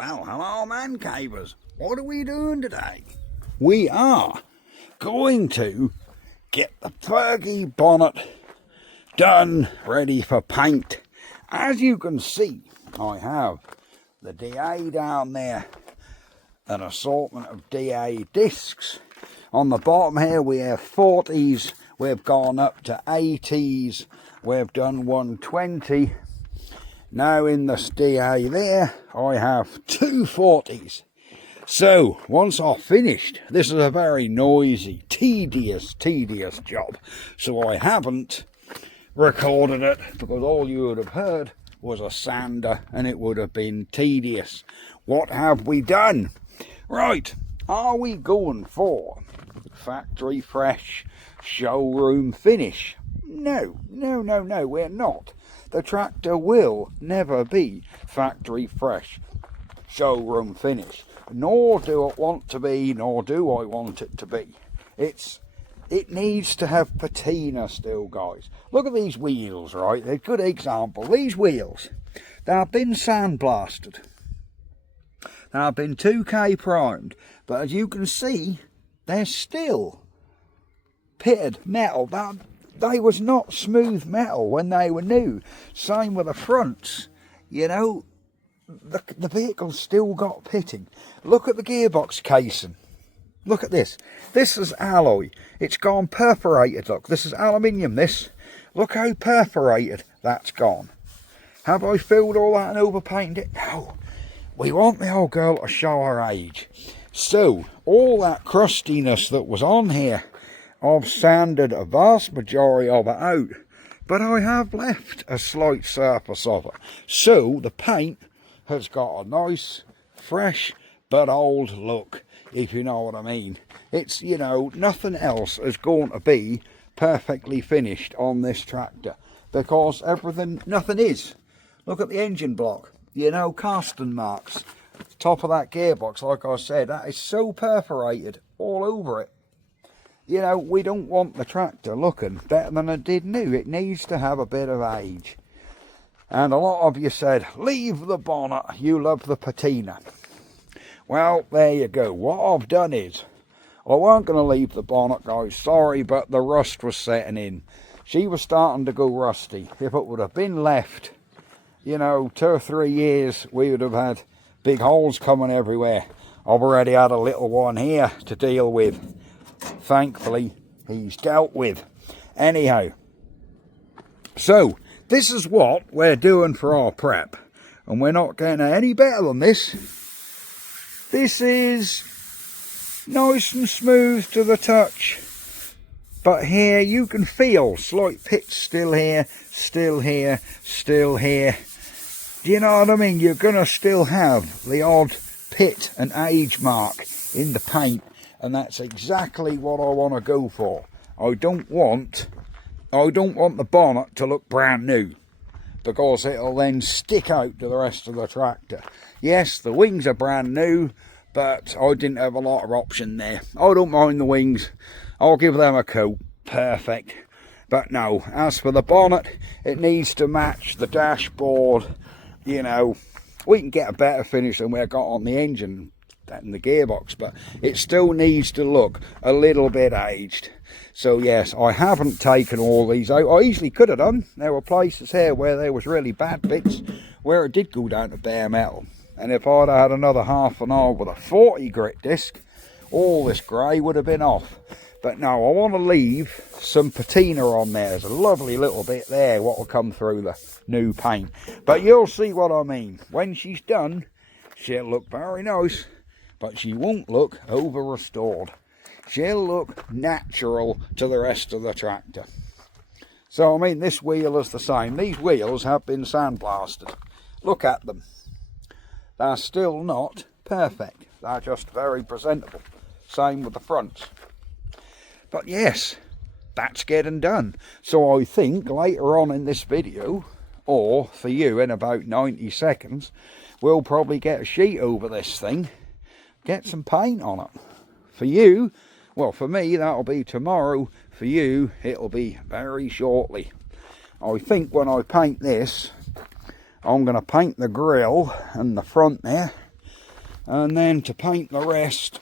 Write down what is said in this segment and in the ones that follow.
Well, hello man cavers. What are we doing today? We are going to get the Fergie bonnet done, ready for paint. As you can see, I have the DA down there, an assortment of DA discs. On the bottom here we have 40s, we've gone up to 80s, we've done 120. Now in this DA there, I have two 40s. So, once I've finished, this is a very noisy, tedious job. So I haven't recorded it, because all you would have heard was a sander and it would have been tedious. What have we done? Right, are we going for factory fresh showroom finish? No, we're not. The tractor will never be factory fresh showroom finish. Nor do I want to be, nor do I want it to be. It needs to have patina still, guys. Look at these wheels, right? They're a good example. These wheels, they have been sandblasted. They have been 2K primed. But as you can see, they're still pitted metal. They was not smooth metal when they were new. Same with the fronts. You know, the vehicle's still got pitting. Look at the gearbox casing. Look at this. This is alloy. It's gone perforated. Look, this is aluminium, this. Look how perforated that's gone. Have I filled all that and overpainted it? No. We want the old girl to show her age. So, all that crustiness that was on here, I've sanded a vast majority of it out. But I have left a slight surface of it. So, the paint has got a nice, fresh, but old look, if you know what I mean. It's, you know, nothing else is going to be perfectly finished on this tractor, because nothing is. Look at the engine block, you know, casting marks. Top of that gearbox, like I said, that is so perforated all over it. You know, we don't want the tractor looking better than it did new. It needs to have a bit of age. And a lot of you said, leave the bonnet, you love the patina. Well, there you go. What I've done is, I weren't going to leave the bonnet, guys. Sorry, but the rust was setting in. She was starting to go rusty. If it would have been left, you know, 2 or 3 years, we would have had big holes coming everywhere. I've already had a little one here to deal with. Thankfully, he's dealt with. Anyhow, so this is what we're doing for our prep. And we're not getting any better than this. This is nice and smooth to the touch. But here you can feel slight pits still here, still here, still here. Do you know what I mean? You're going to still have the odd pit and age mark in the paint. And that's exactly what I want to go for. I don't want the bonnet to look brand new, because it'll then stick out to the rest of the tractor. Yes, the wings are brand new, but I didn't have a lot of option there. I don't mind the wings. I'll give them a coat. Perfect. But no, as for the bonnet, it needs to match the dashboard. You know, we can get a better finish than we've got on the engine and the gearbox, but it still needs to look a little bit aged. So yes, I haven't taken all these out. I easily could have done. There were places here where there was really bad bits where it did go down to bare metal, and if I'd had another half an hour with a 40 grit disc, all this grey would have been off. But no, I want to leave some patina on there. There's a lovely little bit there what will come through the new paint, but you'll see what I mean. When she's done, she'll look very nice, but she won't look over restored. She'll look natural to the rest of the tractor. So I mean, this wheel is the same. These wheels have been sandblasted. Look at them. They're still not perfect. They're just very presentable. Same with the fronts. But yes, that's getting done. So I think later on in this video, or for you in about 90 seconds, we'll probably get a sheet over this thing, get some paint on it. For you, well, for me, that'll be tomorrow. For you, it'll be very shortly. I think when I paint this, I'm going to paint the grille and the front there And then to paint the rest,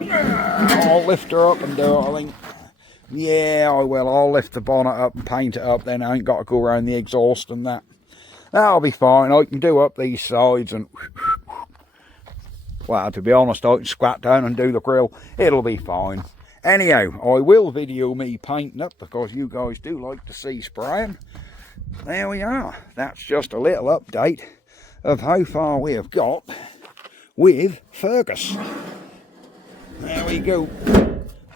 I'll lift her up and do it, I think. Yeah, I will. I'll lift the bonnet up and paint it up, then I ain't got to go around the exhaust and that. That'll be fine. I can do up these sides and... Well, to be honest, I can squat down and do the grill. It'll be fine. Anyhow, I will video me painting up because you guys do like to see spraying. There we are. That's just a little update of how far we have got with Fergus. There we go.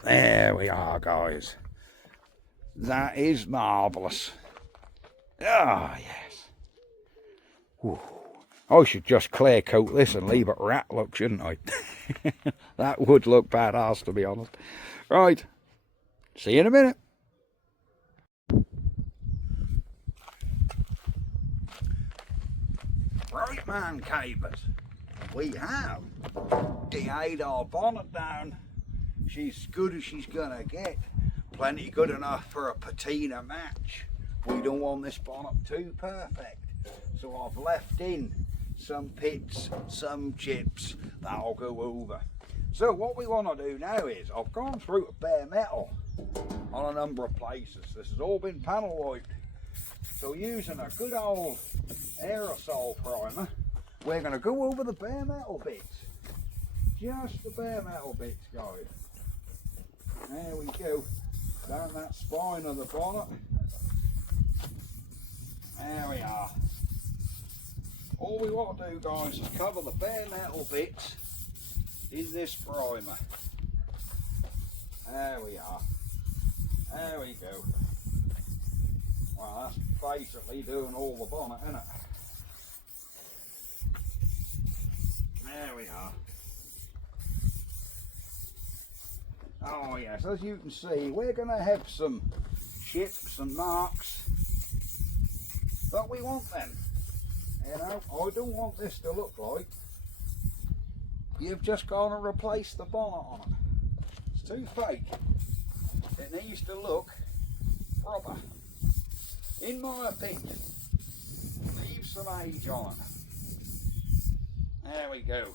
There we are, guys. That is marvellous. Ah, yes. Whew. I should just clear coat this and leave it rat look, shouldn't I? That would look badass, to be honest. Right. See you in a minute. Right, man cavers. We have de-eyed our bonnet down. She's as good as she's gonna get. Plenty good enough for a patina match. We don't want this bonnet too perfect. So I've left in some pits, some chips, that'll go over. So what we want to do now is, I've gone through a bare metal on a number of places. This has all been panel wiped. So using a good old aerosol primer, we're going to go over the bare metal bits. Just the bare metal bits, guys. There we go. Down that spine of the bonnet. There we are. All we want to do, guys, is cover the bare metal bits in this primer. There we are. There we go. Well, that's basically doing all the bonnet, isn't it? There we are. Oh yes, as you can see, we're going to have some chips and marks, but we want them. You know, I don't want this to look like you've just gone and replaced the bonnet on it. It's too fake. It needs to look proper. In my opinion, leave some age on it. There we go.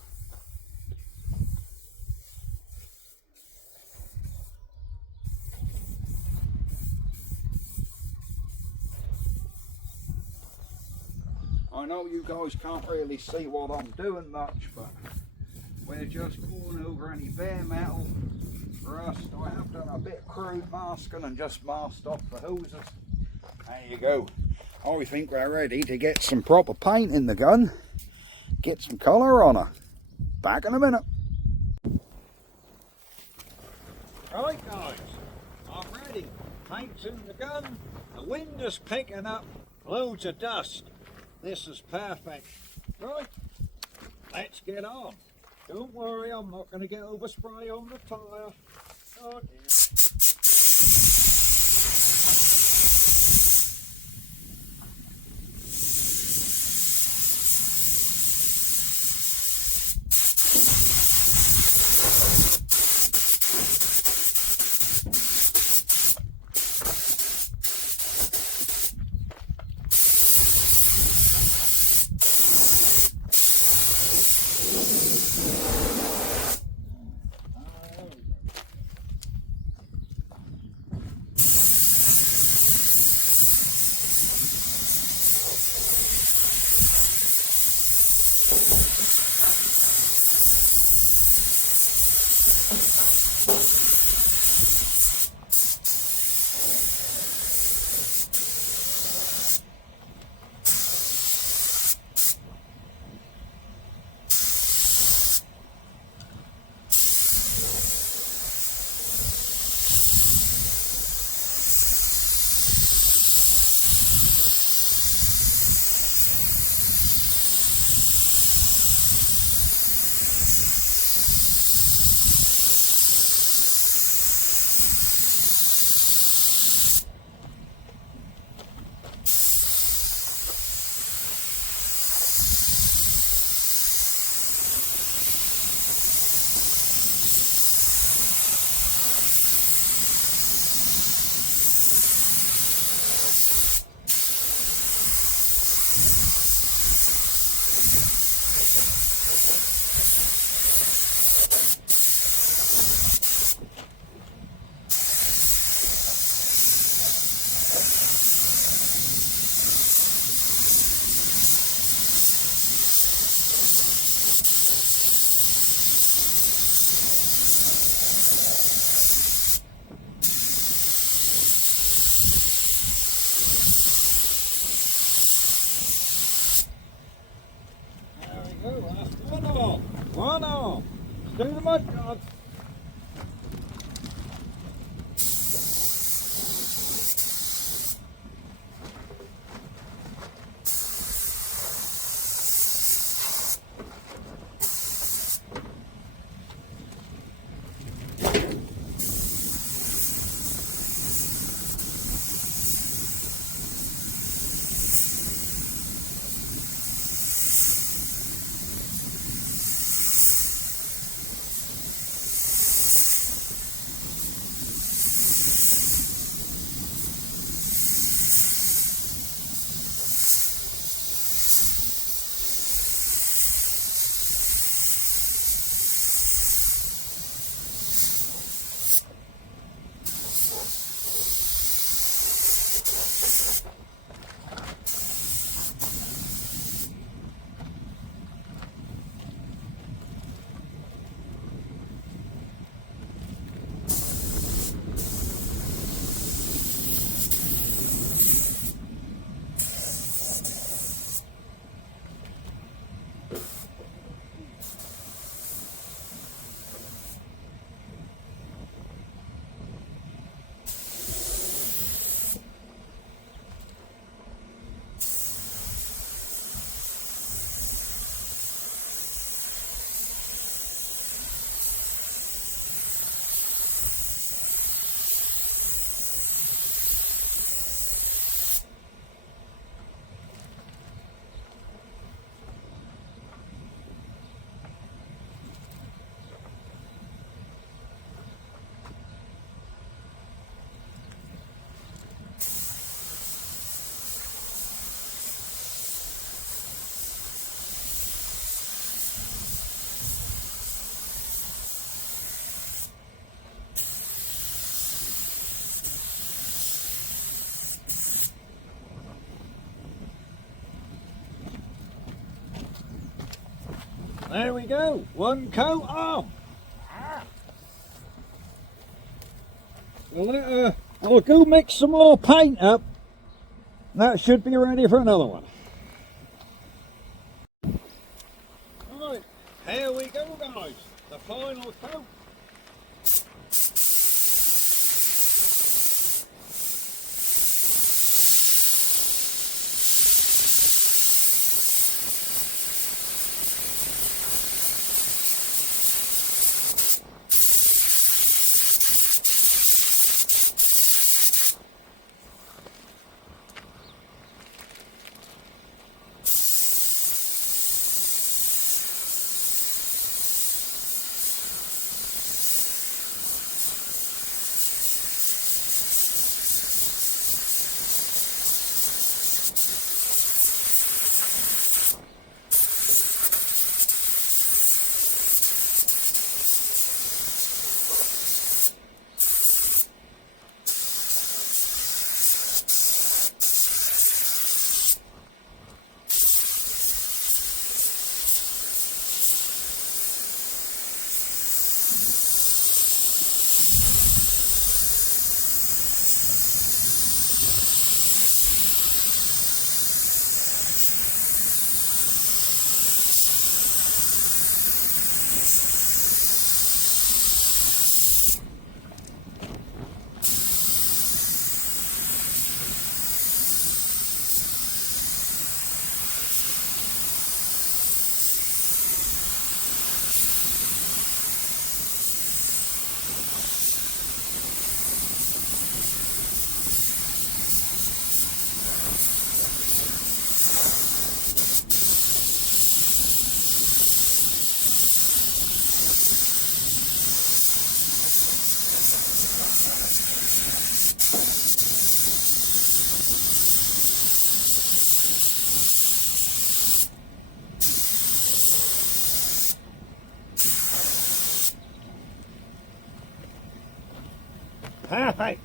I know you guys can't really see what I'm doing much, but we're just going over any bare metal rust. I have done a bit of crude masking and just masked off the hoses. There you go. I think we're ready to get some proper paint in the gun, get some colour on her. Back in a minute. Right guys, I'm ready. Paint's in the gun, the wind is picking up loads of dust. This is perfect. Right, let's get on. Don't worry, I'm not going to get overspray on the tyre. Oh dear. do the mud guard. There we go, one coat on. I'll go mix some more paint up. That should be ready for another one. Right, here we go guys, the final coat. Perfect.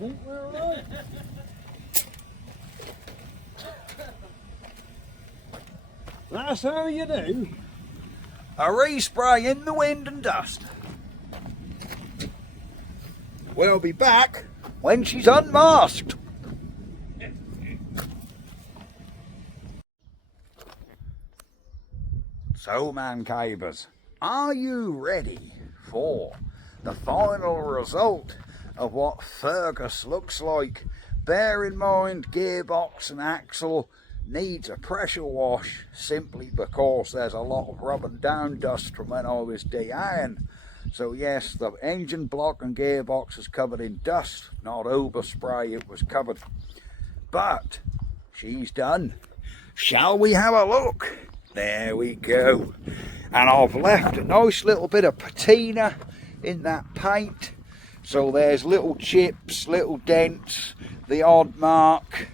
think we're all right. That's how you do. A respray in the wind and dust. We'll be back when she's unmasked. So, man cavers, are you ready for the final result of what Fergus looks like? Bear in mind, gearbox and axle needs a pressure wash simply because there's a lot of rub and down dust from when I was DIing. So yes, the engine block and gearbox is covered in dust, not overspray, it was covered. But she's done. Shall we have a look? There we go. And I've left a nice little bit of patina in that paint. So there's little chips, little dents, the odd mark.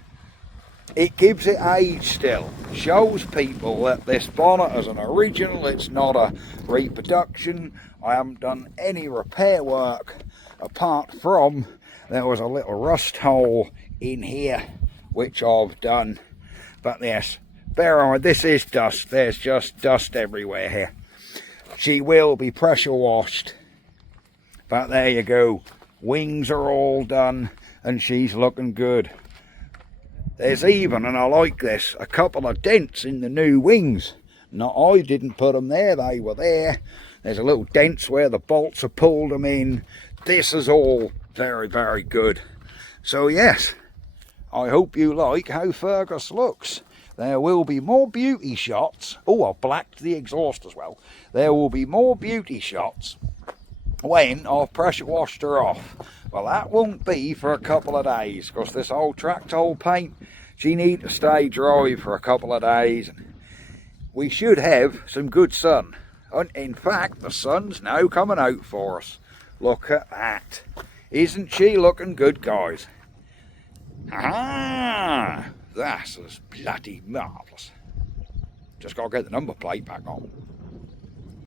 It gives it age still. Shows people that this bonnet is an original, it's not a reproduction. I haven't done any repair work apart from there was a little rust hole in here which I've done. But yes, bear in mind, this is dust. There's just dust everywhere here. She will be pressure washed. But there you go. Wings are all done and she's looking good. There's even, and I like this, a couple of dents in the new wings. No, I didn't put them there, they were there. There's a little dents where the bolts have pulled them in. This is all very, very good. So yes, I hope you like how Fergus looks. There will be more beauty shots. Oh, I've blacked the exhaust as well. There will be more beauty shots when I've pressure washed her off. Well, that won't be for a couple of days because this old tractor hole paint, she needs to stay dry for a couple of days. We should have some good sun. And in fact, the sun's now coming out for us. Look at that. Isn't she looking good, guys? Ah, that is bloody marvellous. Just got to get the number plate back on.